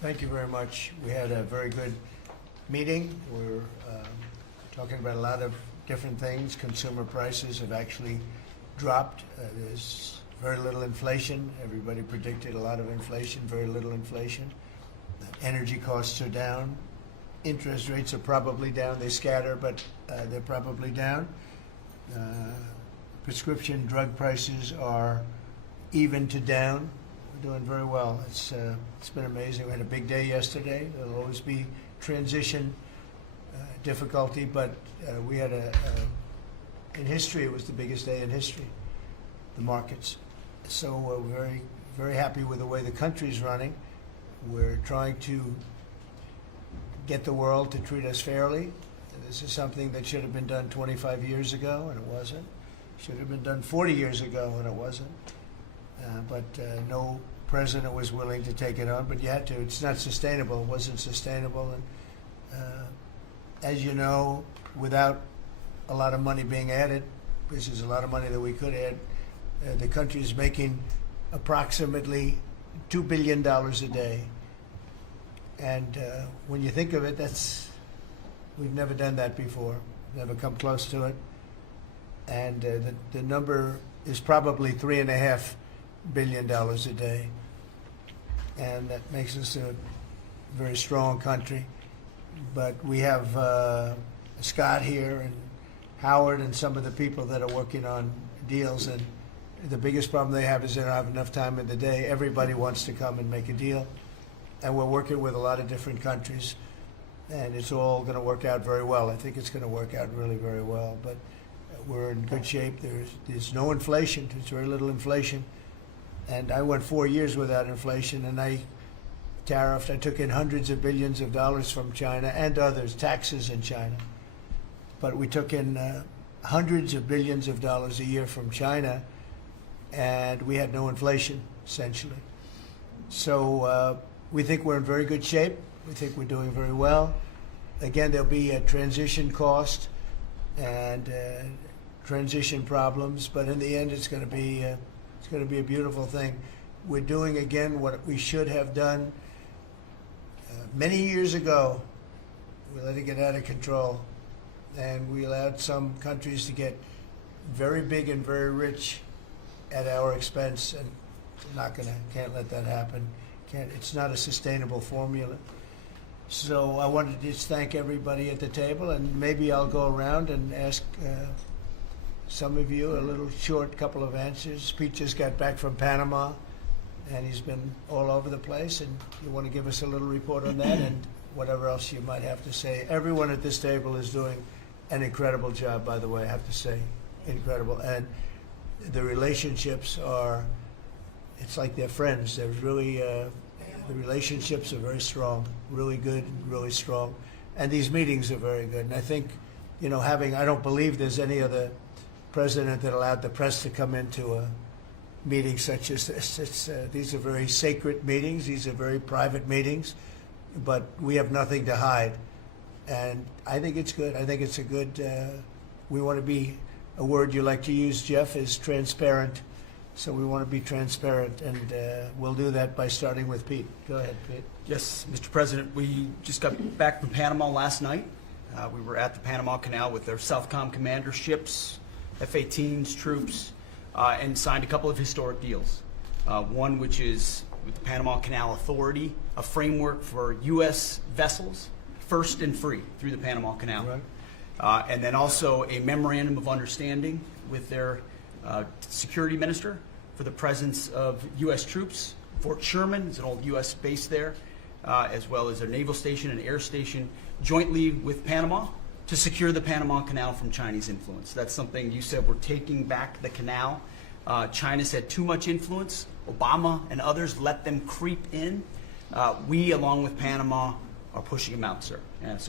Thank you very much. We had a very good meeting. We're talking about a lot of different things. Consumer prices have actually dropped. There's very little inflation. Everybody predicted a lot of inflation, very little inflation. Energy costs are down. Interest rates are probably down. They scatter, but they're probably down. Prescription drug prices are even to down. We're doing very well. It's been amazing. We had a big day yesterday. There'll always be transition difficulty, but we had in history, it was the biggest day in history, the markets. So we're very, very happy with the way the country's running. We're trying to get the world to treat us fairly. This is something that should have been done 25 years ago, and it wasn't. Should have been done 40 years ago, and it wasn't. But no president was willing to take it on, but you had to. It's not sustainable. It wasn't sustainable. And as you know, without a lot of money being added, this is a lot of money that we could add, the country is making approximately $2 billion a day. And when you think of it, we've never done that before, never come close to it. And the number is probably $3.5 billion a day. And that makes us a very strong country. But we have Scott here and Howard and some of the people that are working on deals. And the biggest problem they have is they don't have enough time in the day. Everybody wants to come and make a deal. And we're working with a lot of different countries. And it's all going to work out very well. I think it's going to work out really very well. But we're in good shape. There's no inflation. There's very little inflation. And I went 4 years without inflation, and I tariffed. I took in hundreds of billions of dollars from China and others, taxes in China. But we took in hundreds of billions of dollars a year from China, and we had no inflation, essentially. So we think we're in very good shape. We think we're doing very well. Again, there'll be a transition cost and transition problems, but in the end, it's going to be a beautiful thing. We're doing again what we should have done many years ago. We let it get out of control, and we allowed some countries to get very big and very rich at our expense, and can't let that happen. It's not a sustainable formula. So I wanted to just thank everybody at the table, and maybe I'll go around and ask some of you a little short couple of answers. Pete just got back from Panama, and he's been all over the place, and you want to give us a little report on that and whatever else you might have to say. Everyone at this table is doing an incredible job, by the way, I have to say, incredible. And the relationships it's like they're friends. They're really, the relationships are very strong, really good, really strong. And these meetings are very good. And I think, I don't believe there's any other president that allowed the press to come into a meeting such as this. These are very sacred meetings. These are very private meetings, but we have nothing to hide. And I think it's good. I think it's a good, we want to be, a word you like to use, Jeff, is transparent. So we want to be transparent, and we'll do that by starting with Pete. Go ahead, Pete. Yes, Mr. President, we just got back from Panama last night. We were at the Panama Canal with their Southcom commander ships, F-18s, troops, and signed a couple of historic deals. One which is with the Panama Canal Authority, a framework for U.S. vessels, first and free through the Panama Canal. Right. And then also a memorandum of understanding with their security minister for the presence of U.S. troops. Fort Sherman is an old U.S. base there, as well as their naval station and air station, jointly with Panama to secure the Panama Canal from Chinese influence. That's something you said, we're taking back the canal. China's had too much influence. Obama and others let them creep in. We, along with Panama, are pushing them out, sir. So